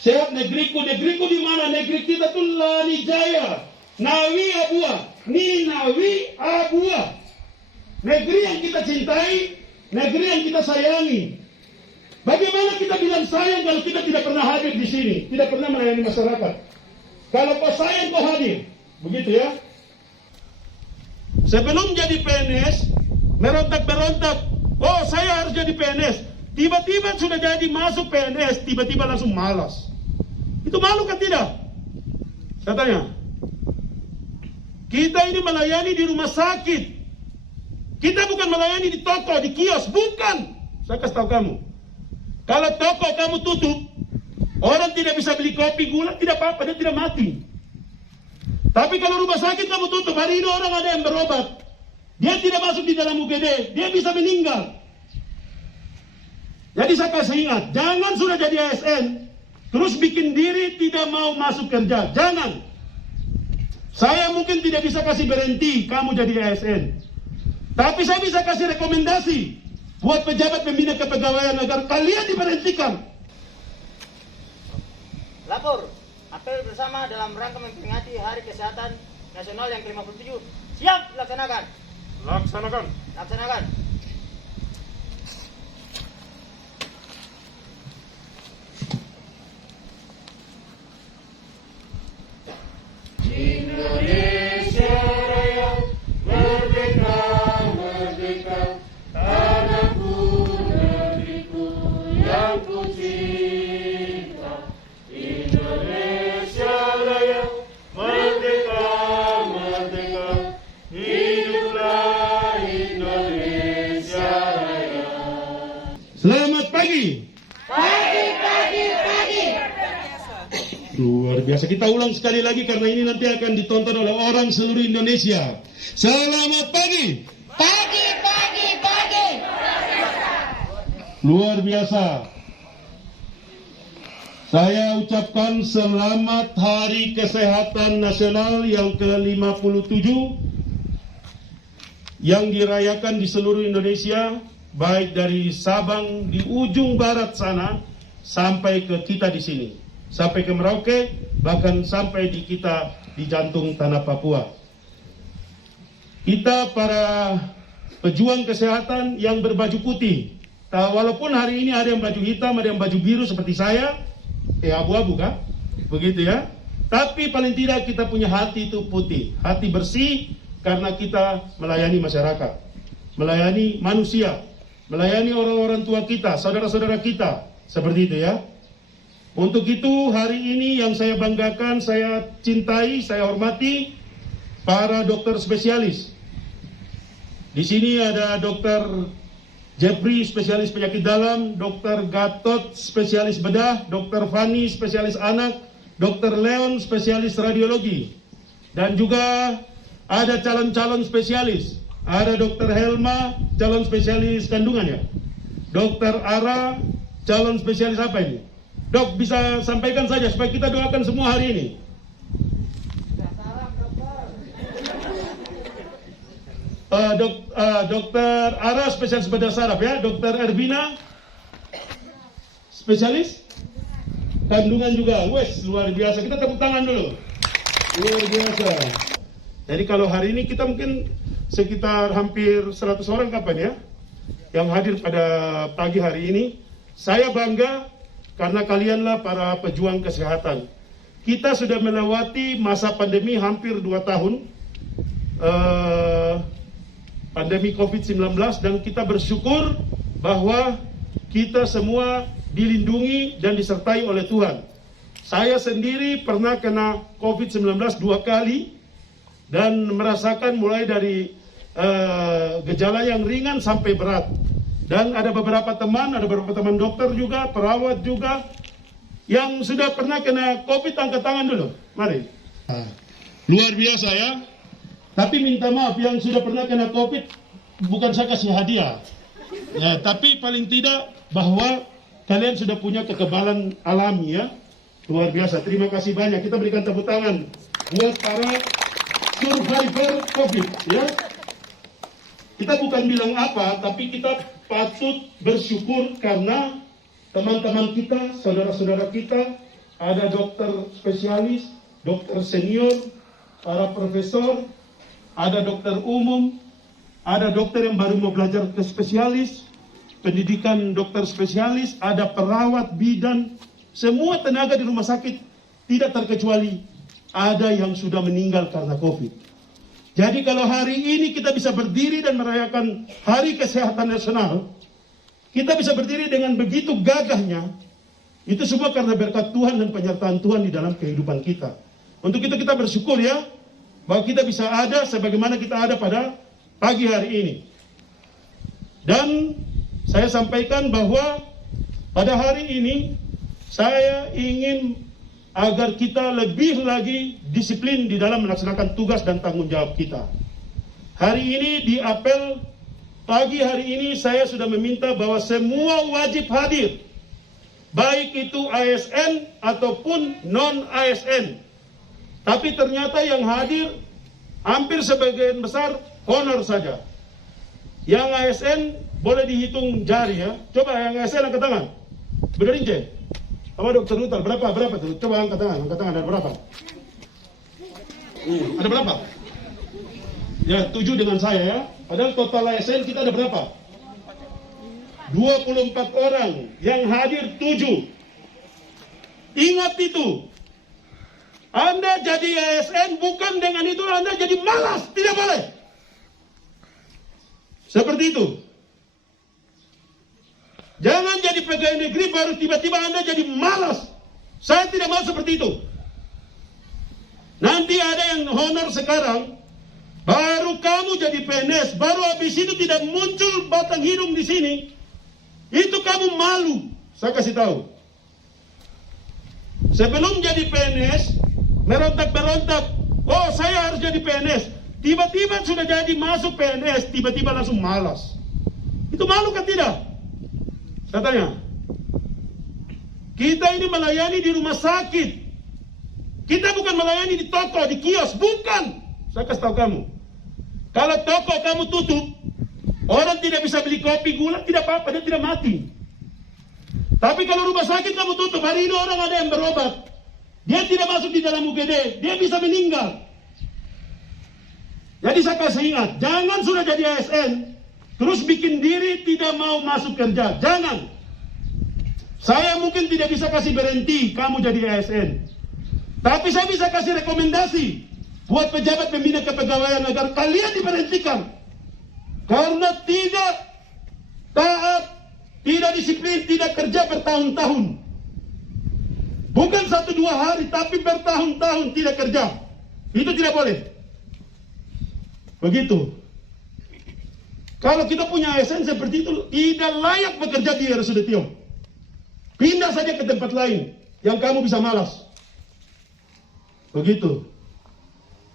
Sehat negeriku di mana? Negeri kita tuh Lani Jaya, Nawi Abua, Ninawi Abua. Negeri yang kita cintai, negeri yang kita sayangi. Bagaimana kita bilang sayang kalau kita tidak pernah hadir di sini, tidak pernah melayani masyarakat? Kalau kau sayang kau hadir, begitu ya. Sebelum jadi PNS, berontak-berontak, oh saya harus jadi PNS. Tiba-tiba sudah jadi masuk PNS, tiba-tiba langsung malas. Itu malu kan tidak? Saya tanya. Kita ini melayani di rumah sakit. Kita bukan melayani di toko, di kios, bukan. Saya kasih tahu kamu. Kalau toko kamu tutup, orang tidak bisa beli kopi, gula, tidak apa-apa, dia tidak mati. Tapi kalau rumah sakit kamu tutup, hari ini orang ada yang berobat, dia tidak masuk di dalam UGD, dia bisa meninggal. Jadi saya kasih ingat, jangan sudah jadi ASN, terus bikin diri tidak mau masuk kerja. Jangan. Saya mungkin tidak bisa kasih berhenti kamu jadi ASN. Tapi saya bisa kasih rekomendasi buat pejabat pembina kepegawaian agar kalian diberhentikan. Lapor, apel bersama dalam rangka memperingati Hari Kesehatan Nasional yang ke-57. Siap dilaksanakan. Laksanakan. Laksanakan. Indonesia Raya, merdeka, merdeka, tanahku, negeriku yang ku cinta. Indonesia Raya, merdeka, merdeka, hiduplah Indonesia Raya. Selamat pagi. Luar biasa. Kita ulang sekali lagi karena ini nanti akan ditonton oleh orang seluruh Indonesia. Selamat pagi. Pagi. Luar biasa. Saya ucapkan selamat Hari Kesehatan Nasional yang ke-57 yang dirayakan di seluruh Indonesia, baik dari Sabang di ujung barat sana sampai ke kita di sini. Sampai ke Merauke, bahkan sampai di kita di jantung tanah Papua. Kita para pejuang kesehatan yang berbaju putih. Walaupun hari ini ada yang baju hitam, ada yang baju biru seperti saya, abu-abu kan? Begitu ya. Tapi paling tidak kita punya hati itu putih, hati bersih karena kita melayani masyarakat, melayani manusia, melayani orang-orang tua kita, saudara-saudara kita, seperti itu ya. Untuk itu hari ini yang saya banggakan, saya cintai, saya hormati para dokter spesialis. Di sini ada Dokter Jeffrey, spesialis penyakit dalam, Dokter Gatot, spesialis bedah, Dokter Fani, spesialis anak, Dokter Leon, spesialis radiologi. Dan juga ada calon-calon spesialis. Ada Dokter Helma, calon spesialis kandungan ya. Dokter Ara, calon spesialis apa ini? Dok, bisa sampaikan saja supaya kita doakan semua hari ini. Dokter Ara, spesialis bedah saraf ya. Dokter Ervina, spesialis kandungan juga. Wes, luar biasa. Kita tepuk tangan dulu. Luar biasa. Jadi kalau hari ini kita mungkin sekitar hampir 100 orang kapan ya yang hadir pada pagi hari ini. Saya bangga karena kalianlah para pejuang kesehatan. Kita sudah melewati masa pandemi hampir 2 tahun. Pandemi COVID-19 dan kita bersyukur bahwa kita semua dilindungi dan disertai oleh Tuhan. Saya sendiri pernah kena COVID-19 2 kali dan merasakan mulai dari gejala yang ringan sampai berat. Dan ada beberapa teman dokter juga, perawat juga yang sudah pernah kena COVID, angkat tangan dulu. Mari. Luar biasa ya. Tapi minta maaf yang sudah pernah kena COVID, bukan saya kasih hadiah. Ya, tapi paling tidak bahwa kalian sudah punya kekebalan alami ya. Luar biasa. Terima kasih banyak. Kita berikan tepuk tangan buat para survivor COVID ya. Kita bukan bilang apa, tapi kita patut bersyukur karena teman-teman kita, saudara-saudara kita ada dokter spesialis, dokter senior, para profesor, ada dokter umum, ada dokter yang baru mau belajar ke spesialis, pendidikan dokter spesialis, ada perawat, bidan, semua tenaga di rumah sakit tidak terkecuali ada yang sudah meninggal karena COVID. Jadi kalau hari ini kita bisa berdiri dan merayakan Hari Kesehatan Nasional, kita bisa berdiri dengan begitu gagahnya, itu semua karena berkat Tuhan dan penyertaan Tuhan di dalam kehidupan kita. Untuk itu kita bersyukur ya, bahwa kita bisa ada sebagaimana kita ada pada pagi hari ini. Dan saya sampaikan bahwa pada hari ini, saya ingin agar kita lebih lagi disiplin di dalam melaksanakan tugas dan tanggung jawab kita. Hari ini di apel pagi hari ini saya sudah meminta bahwa semua wajib hadir, baik itu ASN ataupun non-ASN. Tapi ternyata yang hadir hampir sebagian besar honor saja. Yang ASN boleh dihitung jari ya. Coba yang ASN angkat tangan. Berderince. Sama Dokter Rutal, berapa tuh? Coba angkat tangan ada berapa? Ada berapa? Ya, 7 dengan saya ya. Padahal total ASN kita ada berapa? 24 orang, yang hadir 7. Ingat itu. Anda jadi ASN bukan dengan itu Anda jadi malas, tidak boleh. Seperti itu. Jangan jadi pegawai negeri baru tiba-tiba Anda jadi malas. Saya tidak mau seperti itu. Nanti ada yang honor sekarang, baru kamu jadi PNS, baru habis itu tidak muncul batang hidung di sini, itu kamu malu. Saya kasih tahu. Sebelum jadi PNS, merontak-merontak, oh saya harus jadi PNS. Tiba-tiba sudah jadi masuk PNS, tiba-tiba langsung malas. Itu malu kan tidak? Saya tanya. Kita ini melayani di rumah sakit. Kita bukan melayani di toko, di kios, bukan. Saya kasih tahu kamu. Kalau toko kamu tutup, orang tidak bisa beli kopi, gula, tidak apa-apa, dia tidak mati. Tapi kalau rumah sakit kamu tutup, hari ini orang ada yang berobat, dia tidak masuk di dalam UGD, dia bisa meninggal. Jadi saya kasih ingat, jangan sudah jadi ASN, terus bikin diri tidak mau masuk kerja. Jangan. Saya mungkin tidak bisa kasih berhenti kamu jadi ASN. Tapi saya bisa kasih rekomendasi buat pejabat pembina kepegawaian agar kalian diberhentikan. Karena tidak taat, tidak disiplin, tidak kerja bertahun-tahun. Bukan 1-2 hari, tapi bertahun-tahun tidak kerja. Itu tidak boleh. Begitu. Kalau kita punya ASN seperti itu, tidak layak bekerja di RSUD Tiong. Pindah saja ke tempat lain, yang kamu bisa malas. Begitu.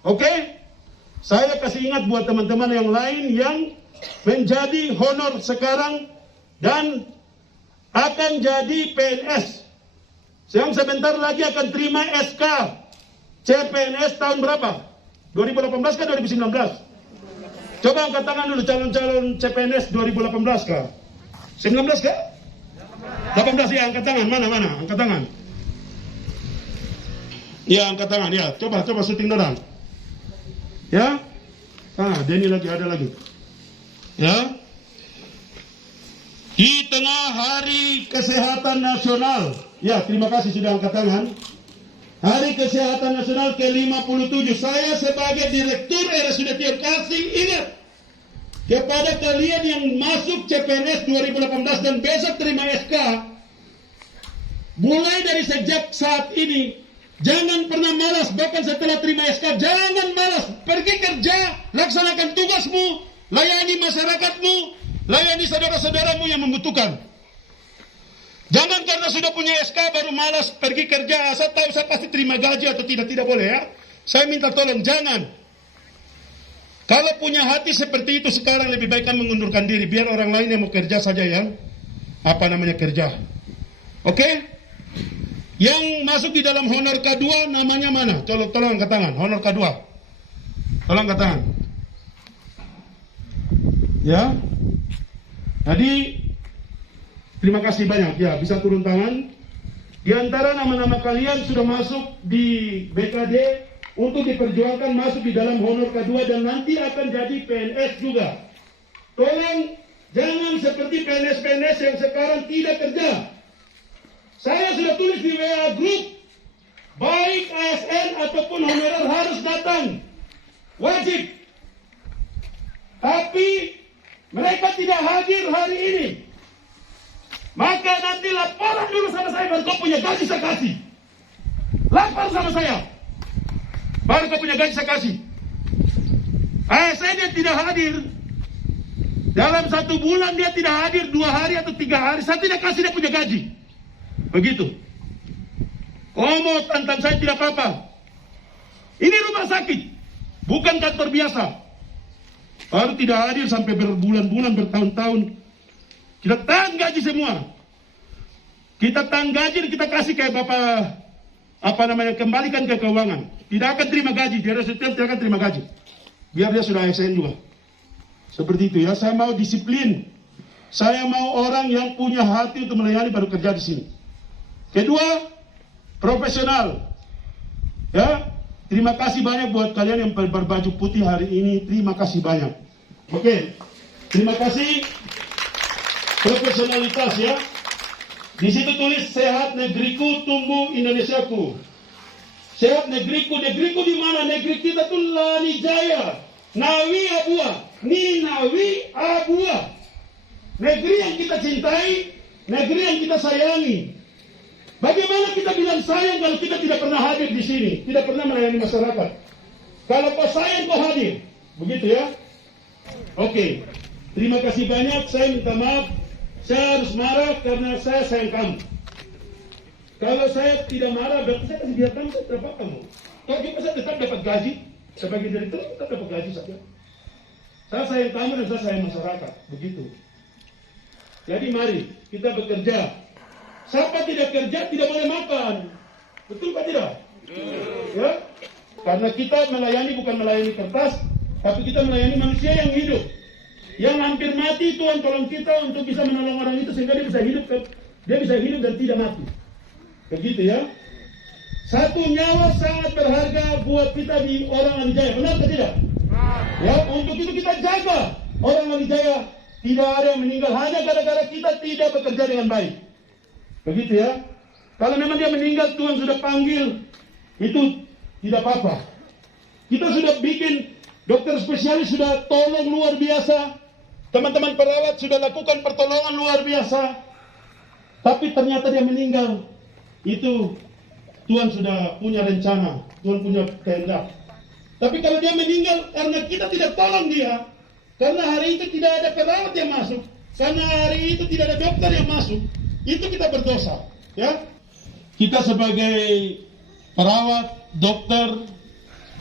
Oke? Saya kasih ingat buat teman-teman yang lain yang menjadi honor sekarang dan akan jadi PNS. Yang sebentar lagi akan terima SK CPNS tahun berapa? 2018 kah 2019? Coba angkat tangan dulu calon-calon CPNS 2018 kah? 19 kah? 18 ya, angkat tangan. Mana? Angkat tangan. Ya, angkat tangan ya. Coba syuting orang. Ya. Denny lagi ada lagi. Ya. Di tengah Hari Kesehatan Nasional. Ya, terima kasih sudah angkat tangan. Hari Kesehatan Nasional ke-57. Saya sebagai Direktur RSUD Tiong kasih ingat kepada kalian yang masuk CPNS 2018 dan besok terima SK. Mulai dari sejak saat ini, jangan pernah malas. Bahkan setelah terima SK, jangan malas. Pergi kerja, laksanakan tugasmu, layani masyarakatmu, layani saudara-saudaramu yang membutuhkan. Jangan karena sudah punya SK baru malas pergi kerja. Saya tahu saya pasti terima gaji atau tidak boleh ya. Saya minta tolong jangan. Kalau punya hati seperti itu sekarang lebih baik kan mengundurkan diri. Biar orang lain yang mau kerja saja yang kerja. Oke? Yang masuk di dalam honor K2 namanya mana? Tolong angkat tangan. Honor K2. Tolong angkat tangan. Ya. Jadi terima kasih banyak. Ya, bisa turun tangan. Di antara nama-nama kalian sudah masuk di BKD untuk diperjuangkan masuk di dalam honor K2 dan nanti akan jadi PNS juga. Tolong jangan seperti PNS-PNS yang sekarang tidak kerja. Saya sudah tulis di WA Group, baik ASN ataupun honorer harus datang. Wajib. Tapi mereka tidak hadir hari ini. Maka nanti laporan dulu sama saya, baru kau punya gaji saya kasih. Lapor sama saya, baru kau punya gaji saya kasih. ASN yang tidak hadir, dalam 1 bulan dia tidak hadir 2 hari atau 3 hari, saya tidak kasih dia punya gaji. Begitu. Oh mau tantang saya tidak apa-apa. Ini rumah sakit, bukan kantor biasa. Baru tidak hadir sampai berbulan-bulan, bertahun-tahun. Kita tahan gaji semua. Kita tahan gaji dan kita kasih kayak Bapak, kembalikan ke keuangan. Tidak akan terima gaji, dia tidak akan terima gaji. Biar dia sudah ASN juga. Seperti itu ya, saya mau disiplin. Saya mau orang yang punya hati untuk melayani baru kerja di sini. Kedua, profesional. Ya, terima kasih banyak buat kalian yang berbaju putih hari ini. Terima kasih banyak. Oke, terima kasih. Profesionalitas ya. Di situ tulis sehat negeriku, tumbuh Indonesiaku. Sehat negeriku, negeriku di mana? Negeri kita tuh Lani Jaya, Nawi Abua, Ninawi Abua. Negeri yang kita cintai, negeri yang kita sayangi. Bagaimana kita bilang sayang kalau kita tidak pernah hadir di sini, tidak pernah melayani masyarakat? Kalau kau sayang kau hadir, begitu ya? Oke, terima kasih banyak. Saya minta maaf. Saya harus marah karena saya sayang kamu. Kalau saya tidak marah, berarti saya kasih biar kamu, saya tetap kamu. Kalau juga saya tetap dapat gaji, sebagai direktur tetap dapat gaji saja. Saya sayang kamu dan saya sayang masyarakat, begitu. Jadi mari kita bekerja. Siapa tidak kerja tidak boleh makan, betul pak tidak? Ya, karena kita melayani bukan melayani kertas, tapi kita melayani manusia yang hidup. Yang hampir mati, Tuhan tolong kita untuk bisa menolong orang itu sehingga dia bisa hidup dan tidak mati. Begitu ya. 1 nyawa sangat berharga buat kita di orang Lani Jaya, benar atau tidak? Ya, untuk itu kita jaga orang Lani Jaya tidak ada yang meninggal hanya gara-gara kita tidak bekerja dengan baik. Begitu ya. Kalau memang dia meninggal, Tuhan sudah panggil, itu tidak apa-apa. Kita sudah bikin dokter spesialis sudah tolong luar biasa. Teman-teman perawat sudah lakukan pertolongan luar biasa. Tapi ternyata dia meninggal. Itu Tuhan sudah punya rencana. Tuhan punya kehendak. Tapi kalau dia meninggal karena kita tidak tolong dia. Karena hari itu tidak ada perawat yang masuk. Karena hari itu tidak ada dokter yang masuk. Itu kita berdosa. Ya, kita sebagai perawat, dokter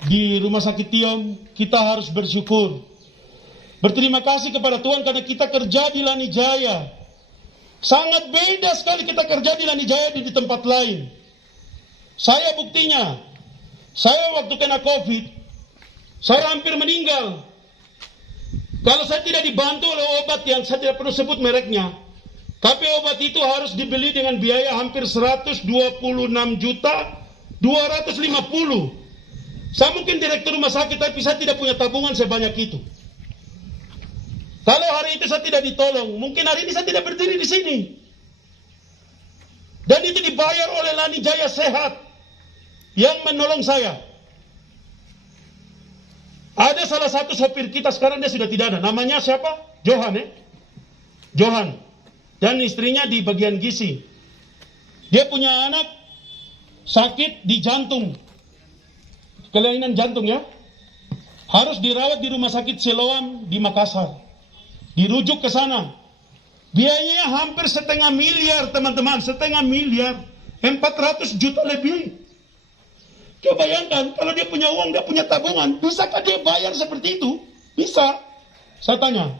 di Rumah Sakit Tiom, kita harus bersyukur. Berterima kasih kepada Tuhan karena kita kerja di Lani Jaya. Sangat beda sekali kita kerja di Lani Jaya di tempat lain. Saya buktinya. Saya waktu kena COVID, saya hampir meninggal. Kalau saya tidak dibantu oleh obat yang saya tidak perlu sebut mereknya. Tapi obat itu harus dibeli dengan biaya hampir 126 juta 250. Saya mungkin direktur rumah sakit tapi saya tidak punya tabungan sebanyak itu. Kalau hari itu saya tidak ditolong, mungkin hari ini saya tidak berdiri di sini. Dan itu dibayar oleh Lani Jaya Sehat yang menolong saya. Ada salah satu sopir kita sekarang dia sudah tidak ada. Namanya siapa? Johan ya? Johan. Dan istrinya di bagian gizi. Dia punya anak sakit di jantung. Kelainan jantung ya. Harus dirawat di Rumah Sakit Siloam di Makassar. Dirujuk ke sana. Biayanya hampir 500 miliar teman-teman. 500 miliar. 400 juta lebih. Coba bayangkan kalau dia punya uang, dia punya tabungan. Bisakah dia bayar seperti itu? Bisa. Saya tanya.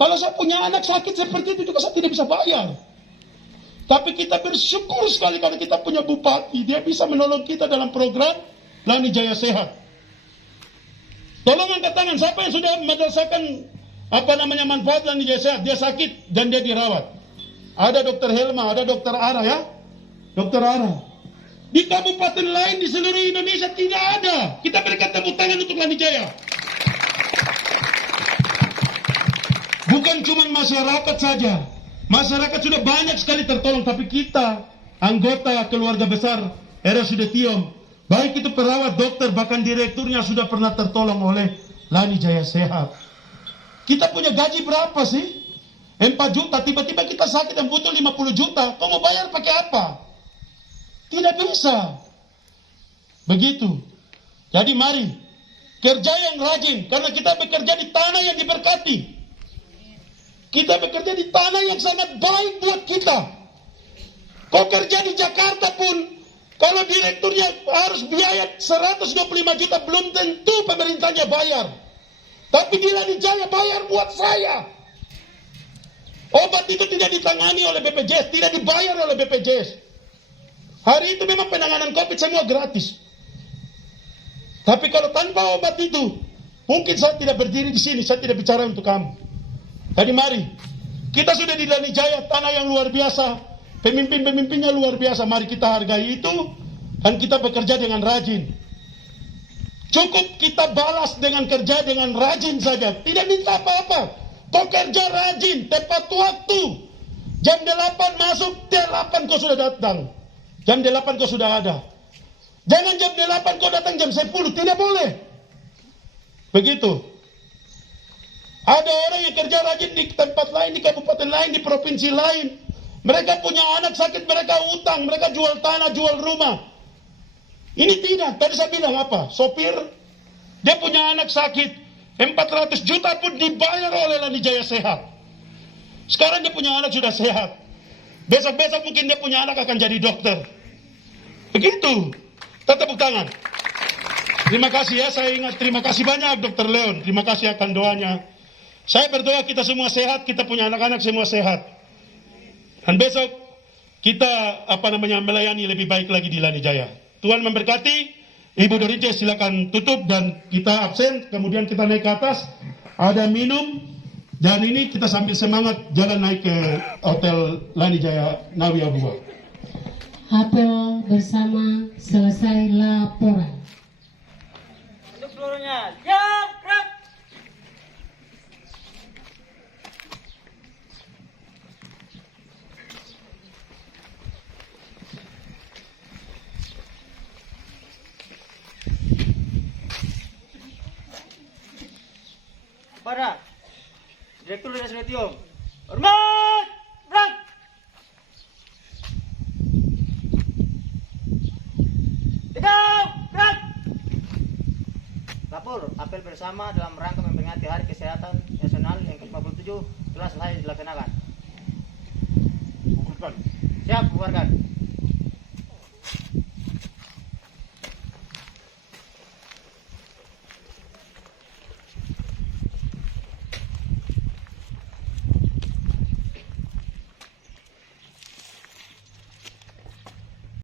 Kalau saya punya anak sakit seperti itu juga saya tidak bisa bayar. Tapi kita bersyukur sekali karena kita punya bupati. Dia bisa menolong kita dalam program Lani Jaya Sehat. Tolong angkat tangan. Siapa yang sudah merasakan manfaat Lani Jaya Sehat? Dia sakit dan dia dirawat. Ada dokter Helma, ada dokter Ara ya. Dr. Ara. Di kabupaten lain di seluruh Indonesia tidak ada. Kita berikan tepuk tangan untuk Lani Jaya. Bukan cuma masyarakat saja. Masyarakat sudah banyak sekali tertolong, tapi kita, anggota keluarga besar RSUD Tiom, baik itu perawat, dokter, bahkan direkturnya sudah pernah tertolong oleh Lani Jaya Sehat. Kita punya gaji berapa sih? 4 juta, tiba-tiba kita sakit dan butuh 50 juta. Kau mau bayar pakai apa? Tidak bisa. Begitu. Jadi mari, kerja yang rajin, karena kita bekerja di tanah yang diberkati. Kita bekerja di tanah yang sangat baik buat kita. Kau kerja di Jakarta pun, kalau direkturnya harus biaya 125 juta, belum tentu pemerintahnya bayar. Tapi di Lani Jaya bayar buat saya. Obat itu tidak ditangani oleh BPJS, tidak dibayar oleh BPJS. Hari itu memang penanganan COVID semua gratis. Tapi kalau tanpa obat itu, mungkin saya tidak berdiri di sini, saya tidak bicara untuk kamu. Tadi mari, kita sudah di Lani Jaya, tanah yang luar biasa, pemimpin-pemimpinnya luar biasa. Mari kita hargai itu, dan kita bekerja dengan rajin. Cukup kita balas dengan kerja dengan rajin saja, tidak minta apa-apa. Kau kerja rajin, tepat waktu. Jam 8 masuk, jam 8 kau sudah datang. Jam 8 kau sudah ada. Jangan jam 8 kau datang jam 10, tidak boleh. Begitu. Ada orang yang kerja rajin di tempat lain, di kabupaten lain, di provinsi lain. Mereka punya anak sakit, mereka utang, mereka jual tanah, jual rumah. Ini tidak. Tadi saya bilang apa? Sopir, dia punya anak sakit, 400 juta pun dibayar oleh Lani Jaya Sehat. Sekarang dia punya anak sudah sehat. Besok-besok mungkin dia punya anak akan jadi dokter. Begitu. Tepuk tangan. Terima kasih ya, saya ingat. Terima kasih banyak Dr. Leon. Terima kasih akan doanya. Saya berdoa kita semua sehat, kita punya anak-anak semua sehat. Dan besok kita melayani lebih baik lagi di Lani Jaya. Tuhan memberkati. Ibu Dorice silakan tutup dan kita absen. Kemudian kita naik ke atas. Ada minum. Dan ini kita sambil semangat jalan naik ke Hotel Lani Jaya Nawi Abuwa. Apel bersama selesai laporan. Untuk seluruhnya, siap, gerak. Para Direktur RSUD Tiom, hormat, gerak. Lapor, apel bersama dalam rangka memperingati Hari Kesehatan Nasional yang ke-57 telah selesai dilaksanakan. Siap, bubarkan.